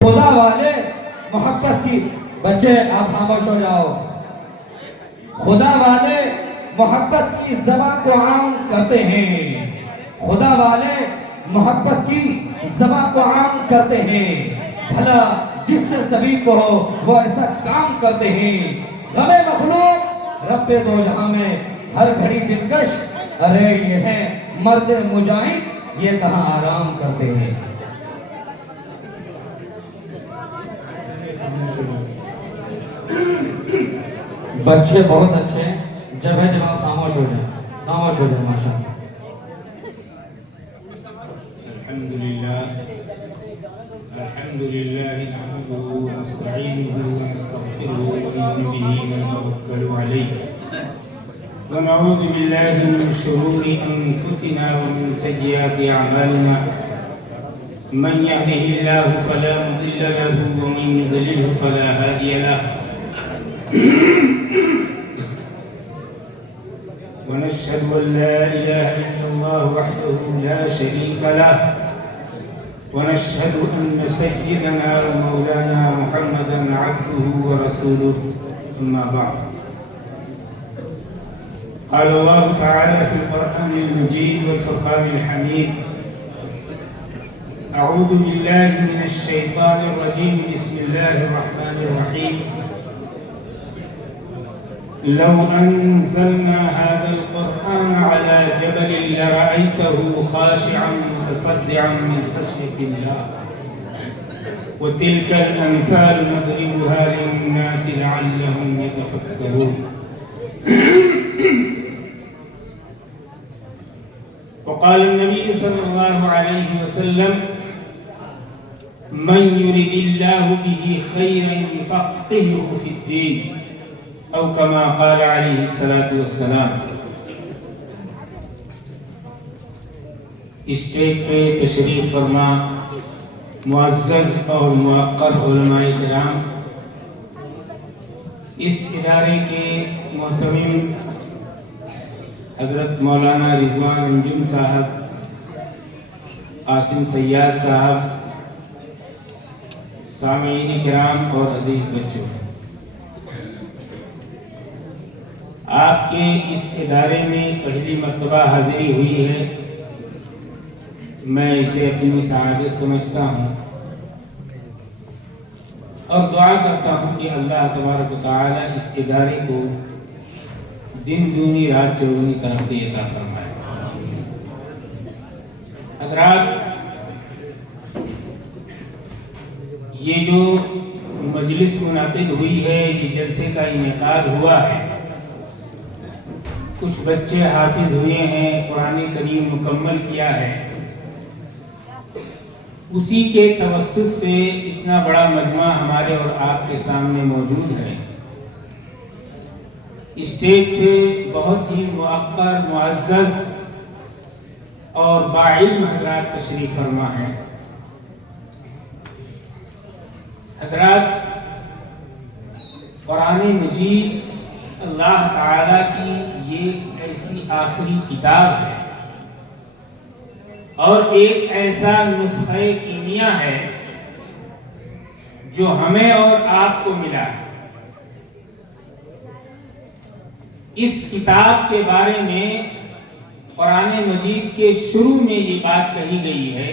خدا والے محبت کی بچے آپ خاموش ہو جاؤ. خدا والے محبت کی زبان کو عام کرتے ہیں. خدا والے محبت کی زبان کو عام کرتے ہیں. بھلا جس سے سبھی کو ہو وہ ایسا کام کرتے ہیں. رب مخلوق رب دو جہاں میں ہر گھڑی دلکش. ارے یہ ہے مرد مجاہد یہ کہاں آرام کرتے ہیں. بچے بہت اچھے ہیں. جب ہے جب آپ خاموش ہو جائیں. خاموش ہو جائیں ماشاء اللہ. الحمد لله نحمده ونستعينه ونستغفره ونؤمن به ونتوكل عليه ونعوذ بالله من شرور انفسنا ومن سيئات اعمالنا من يهده الله فلا مضل له ومن يضلل فلا هادي له ونشهد ان لا اله الا الله وحده لا شريك له ونشهد أن سيدنا ومولانا محمدا عبده ورسوله أما بعد قال الله تعالى في القرآن المجيد والفرقان الحميد أعوذ بالله من الشيطان الرجيم بسم الله الرحمن الرحيم لو أنزلنا هذا القرآن على جبل لرأيته خاشعا متصدعا من خشية الله وتلك الأمثال نضربها للناس لعلهم يتفكرون وقال النبي صلى الله عليه وسلم من يرد الله به خيرا يفقهه في الدين أو كما قال عليه الصلاة والسلام. اسٹیج پہ تشریف فرما معزز اور موقر علماء کرام، اس ادارے کے محتمم حضرت مولانا رضوان انجم صاحب، قاسم سیاد صاحب، سامعین کرام اور عزیز بچوں، آپ کے اس ادارے میں پہلی مرتبہ حاضری ہوئی ہے. میں اسے اپنی سعادت سمجھتا ہوں اور دعا کرتا ہوں کہ اللہ تبارک و تعالی اس ادارے کو دن دونی رات چوگنی ترقی عطا فرمائے. حضرات، یہ جو مجلس منعقد ہوئی ہے، یہ جلسے کا انعقاد ہوا ہے، کچھ بچے حافظ ہوئے ہیں، قرآن کریم مکمل کیا ہے، اسی کے توسط سے اتنا بڑا مجمع ہمارے اور آپ کے سامنے موجود ہے. اسٹیج پہ بہت ہی موقر، معزز اور باعلم حضرات تشریف فرما ہیں. حضرات، قرآن مجید اللہ تعالیٰ کی یہ ایسی آخری کتاب ہے اور ایک ایسا نسخہ کیمیا ہے جو ہمیں اور آپ کو ملا ہے. اس کتاب کے بارے میں قرآن مجید کے شروع میں یہ بات کہی گئی ہے،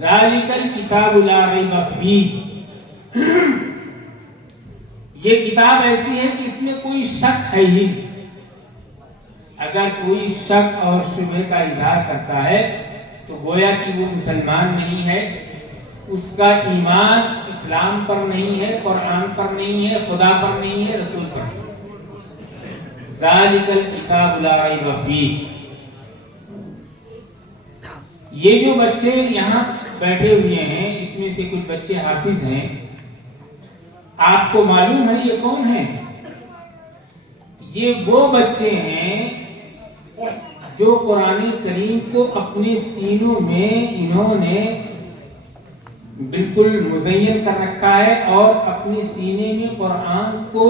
ذالک الکتاب لا ریب فیہ، یہ کتاب ایسی ہے کہ اس میں کوئی شک ہے ہی نہیں. اگر کوئی شک اور شبہ کا اظہار کرتا ہے تو گویا کہ وہ مسلمان نہیں ہے، اس کا ایمان اسلام پر نہیں ہے، قرآن پر نہیں ہے، خدا پر نہیں ہے، رسول پر نہیں ہے. ذالک الکتاب لا ریب فیہ. یہ جو بچے یہاں بیٹھے ہوئے ہیں، اس میں سے کچھ بچے حافظ ہیں. آپ کو معلوم ہے یہ کون ہیں؟ یہ وہ بچے ہیں جو قرآن کریم کو اپنے سینوں میں انہوں نے بالکل مزین کر رکھا ہے اور اپنے سینے میں قرآن کو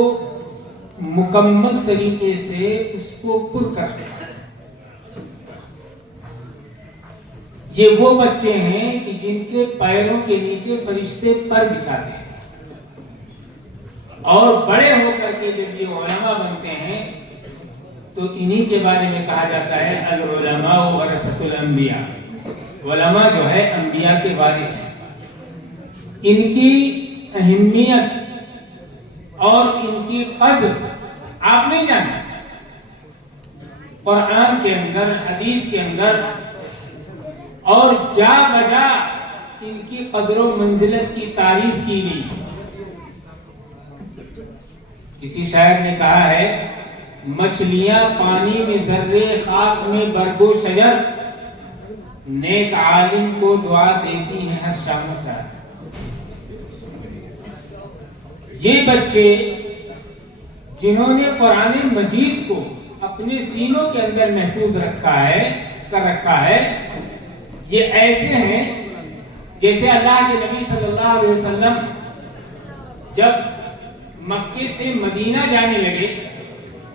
مکمل طریقے سے اس کو پر کر دیا. یہ وہ بچے ہیں کہ جن کے پیروں کے نیچے فرشتے پر بچھاتے ہیں، اور بڑے ہو کر کے جب یہ علماء بنتے ہیں تو انہی کے بارے میں کہا جاتا ہے العلماء ورثۃ الانبیاء، علماء جو ہے انبیاء کے وارث ہیں۔ ان کی اہمیت اور ان کی قدر آپ نہیں جانتے۔ قرآن کے اندر، حدیث کے اندر اور جا بجا ان کی قدر و منزلت کی تعریف کی گئی۔ کسی شاعر نے کہا ہے مچھلیاں پانی میں ذرے، خاک میں برگ و شجر، نیک عالم کو دعا دیتی ہیں ہر شام و سحر۔ یہ بچے جنہوں نے قرآن مجید کو اپنے سینوں کے اندر محفوظ کر رکھا ہے، یہ ایسے ہیں جیسے اللہ کے نبی صلی اللہ علیہ وسلم جب مکے سے مدینہ جانے لگے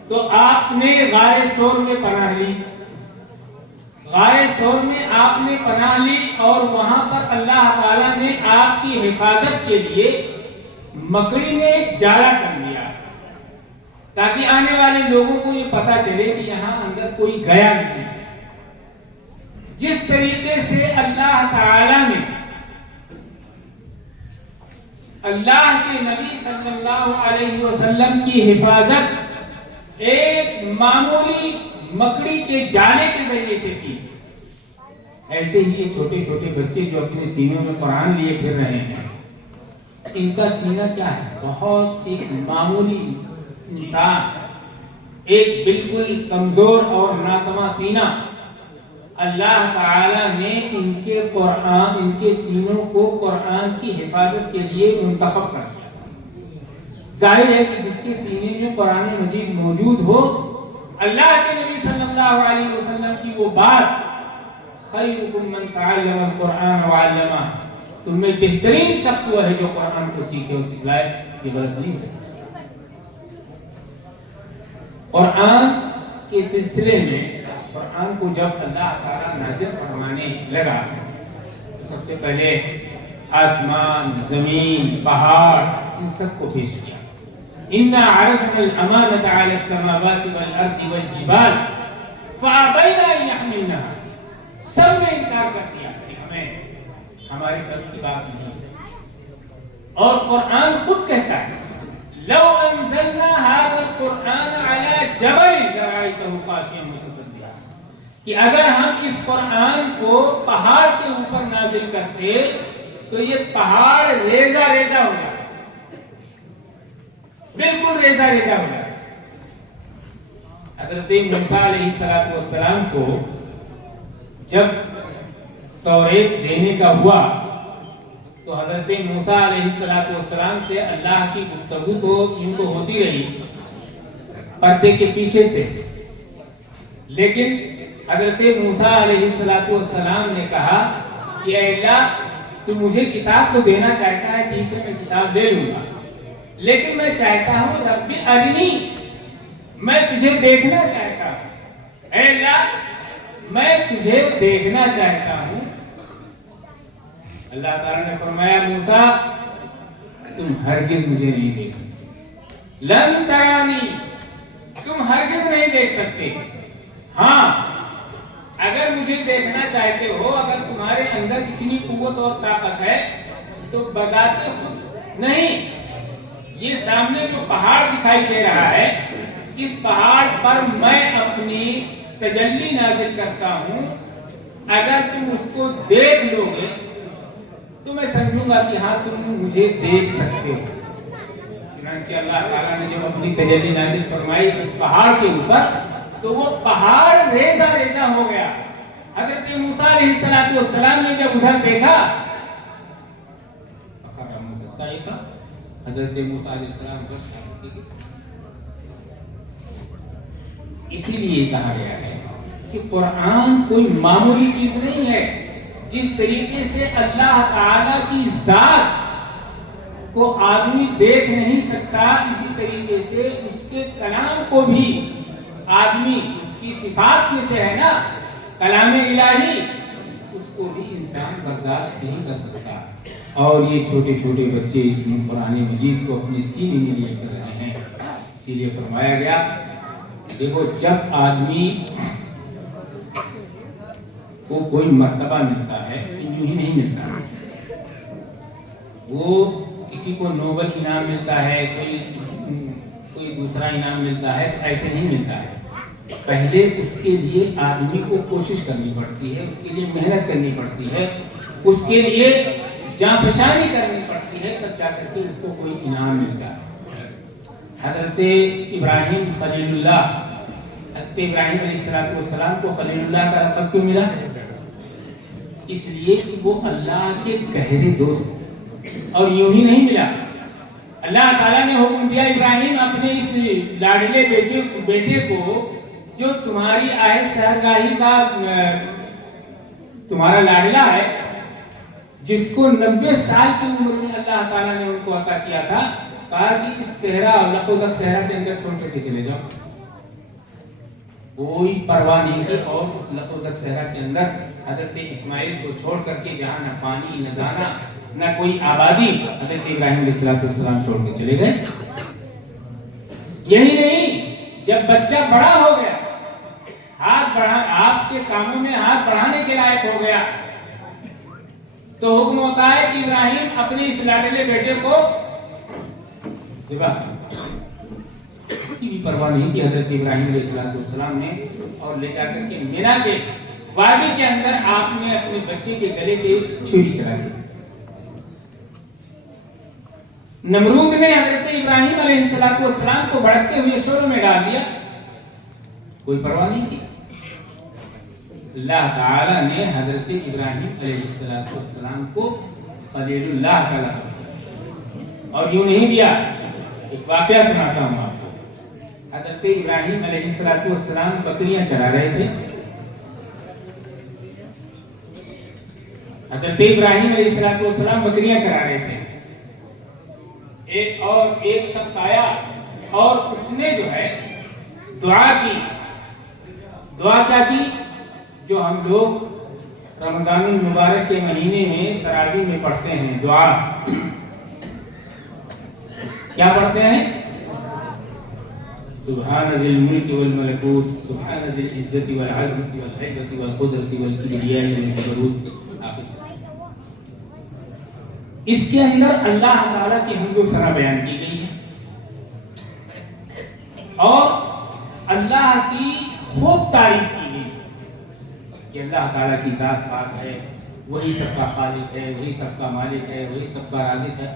تو آپ نے غار ثور میں پناہ لی۔ غار ثور میں آپ نے پناہ لی اور وہاں پر اللہ تعالیٰ نے آپ کی حفاظت کے لیے مکڑی نے ایک جالا کر دیا تاکہ آنے والے لوگوں کو یہ پتا چلے کہ یہاں اندر کوئی گیا نہیں۔ جس طریقے سے اللہ تعالیٰ نے اللہ کے نبی صلی اللہ علیہ وسلم کی حفاظت ایک معمولی مکڑی کے جالے کے ذریعے سے کی، ایسے ہی یہ چھوٹے چھوٹے بچے جو اپنے سینوں میں قرآن لیے پھر رہے ہیں، ان کا سینہ کیا ہے؟ بہت ایک معمولی انسان، ایک بالکل کمزور اور ناتواں سینہ۔ اللہ تعالی نے ان کے سینوں کو قرآن کی حفاظت کے لیے منتخب کر دیا۔ ظاہر ہے کہ جس کے سینے میں قرآن مجید موجود ہو، اللہ کے نبی صلی اللہ علیہ وسلم کی وہ بات خیرکم من تعلم القرآن وعلمہ، تم میں بہترین شخص وہ ہے جو قرآن کو سیکھے اور سکھلائے، یہ غلط نہیں ہو سکتا۔ قرآن کے سلسلے میں قرآن کو جب اللہ تعالیٰ نازل فرمانے لگا تو سب سے پہلے آسمان، زمین، پہاڑ، ان سب کو پیش کیا۔ اِنَّا عَرَضْنَا الْأَمَانَةَ عَلَى السَّمَاوَاتِ وَالْأَرْضِ وَالْجِبَالِ فَأَبَيْنَا أَن يَحْمِلْنَهَا، سب نے انکار کر دیا کہ ہمارے بس کی بات نہیں ہے۔ اور قرآن خود کہتا ہے لو انزلنا هذا القرآن على جبل لرأيته خاشعا متصدعا، کہ اگر ہم اس قرآن کو پہاڑ کے اوپر نازل کرتے تو یہ پہاڑ ریزہ ریزہ ہو جاتا، بالکل ریزہ ریزہ ہو جاتا۔ حضرت موسیٰ علیہ السلام کو جب توریت دینے کا ہوا تو حضرت موسیٰ علیہ السلام سے اللہ کی گفتگو تو ان کو ہوتی رہی پردے کے پیچھے سے، لیکن حضرت موسیٰ علیہ السلام نے کہا کہ اے اللہ تو مجھے کتاب تو دینا چاہتا ہے، ٹھیک ہے میں کتاب دے لوں گا، لیکن میں چاہتا ہوں رب ارنی، میں تجھے دیکھنا چاہتا ہوں، اے اللہ میں تجھے دیکھنا چاہتا ہوں۔ اللہ تعالیٰ نے فرمایا موسیٰ تم ہرگز مجھے نہیں دیکھ سکتے، لن ترانی، تم ہرگز نہیں دیکھ سکتے، ہاں اگر مجھے دیکھنا چاہتے ہو، اگر تمہارے اندر اتنی قوت اور طاقت ہے تو بذات خود نہیں، یہ سامنے جو پہاڑ دکھائی دے رہا ہے اس پہاڑ پر میں اپنی تجلی نازل کرتا ہوں، اگر تم اس کو دیکھ لو گے تو میں سمجھوں گا کہ ہاں تم مجھے دیکھ سکتے ہو۔ چنانچہ اللہ تعالیٰ نے جب اپنی تجلی نازل فرمائی اس پہاڑ کے اوپر تو وہ پہاڑ ریزہ ریزہ ہو گیا۔ حضرت موسیٰ علیہ السلام نے جب ادھر دیکھا، حضرت موسیٰ علیہ السلام اسی لیے کہا گیا ہے کہ قرآن کوئی معمولی چیز نہیں ہے۔ جس طریقے سے اللہ تعالیٰ کی ذات کو آدمی دیکھ نہیں سکتا، اسی طریقے سے اس کے کلام کو بھی آدمی، اس کی صفات میں سے ہے نا کلام الہی، اس کو بھی انسان برداشت نہیں کر سکتا. اور یہ چھوٹے چھوٹے بچے اس قرآن مجید کو اپنے سینے میں لیے کر رہے ہیں. اسی لیے فرمایا گیا دیکھو جب آدمی کو کوئی مرتبہ ملتا ہے یوں ہی نہیں ملتا. وہ کسی کو نوبل انعام ملتا ہے, کوئی دوسرا انعام ملتا ہے, تو ایسے نہیں ملتا ہے. پہلے اس کے لیے آدمی کو کوشش کرنی پڑتی ہے, اس کے لیے محنت کرنی پڑتی ہے, اس کے لیے جانفشانی کرنی پڑتی ہے, تب جا کر کے اس کو کوئی انعام ملتا ہے. حضرت ابراہیم خلیل اللہ, حضرت ابراہیم علیہ السلام کو خلیل اللہ کا لقب کیوں ملا؟ اس لیے کہ وہ اللہ کے گہرے دوست. اور یوں ہی نہیں ملا, اللہ تعالیٰ نے حکم دیا ابراہیم اپنے اس لاڈلے بیٹے کو جو تمہاری آئے سحرگاہی کا تمہارا لاڈلا ہے, جس کو 90 سال کی عمر میں اللہ تعالیٰ نے ان کو عطا کیا تھا, کہا کہ اس صحرا اور لقودق صحرا کے اندر چھوڑ کر کے چلے جاؤ. کوئی پرواہ نہیں کی اور اس لقودق صحرا کے اندر حضرت اسماعیل کو چھوڑ کر کے جہاں نہ پانی نہ دانا نہ کوئی آبادی, حضرت ابراہیم علیہ السلام چھوڑ کے چلے گئے. یہی نہیں, جب بچہ بڑا ہو گیا, آپ کے کاموں میں ہاتھ بڑھانے کے لائق ہو گیا, تو حکم ہوتا ہے کہ ابراہیم اپنے اس لاڈلے بیٹے کو ذبح. کی پرواہ نہیں کی حضرت ابراہیم علیہ السلام نے, اور لے جا کر کے مینا کے وادی کے اندر آپ نے اپنے بچے کے گلے پہ چھری چلا دی. نمرود نے حضرت ابراہیم علیہ السلام کو بھڑکتے ہوئے شوروں میں ڈال دیا, کوئی پرواہ نہیں کی. اللہ تعالی نے حضرت ابراہیم علیہ السلام کو خلیل اللہ کا لقب, اور یوں نہیں دیا. ایک واقعہ سناتا ہوں آپ کو. حضرت ابراہیم علیہ السلام بکریاں چرا رہے تھے. حضرت ابراہیم علیہ السلام بکریاں چرا رہے تھے. ایک شخص آیا اور اس نے جو ہے دعا کی. دعا کیا کی؟ جو ہم لوگ رمضان المبارک کے مہینے میں تراویح میں پڑھتے ہیں, دعا کیا پڑھتے ہیں؟ سبحان ذی الملک والملکوت, سبحان ذی العزت والعظمت والہیبت والقدرت والکبریاء والجبروت. اس کے اندر اللہ تعالیٰ کی حمد و ثنا بیان کی گئی ہے, اور اللہ کی خوب تعریف کی گئی کہ اللہ تعالیٰ کی ذات پاک ہے, وہی سب کا خالق ہے, وہی سب کا مالک ہے, وہی سب کا رازق ہے.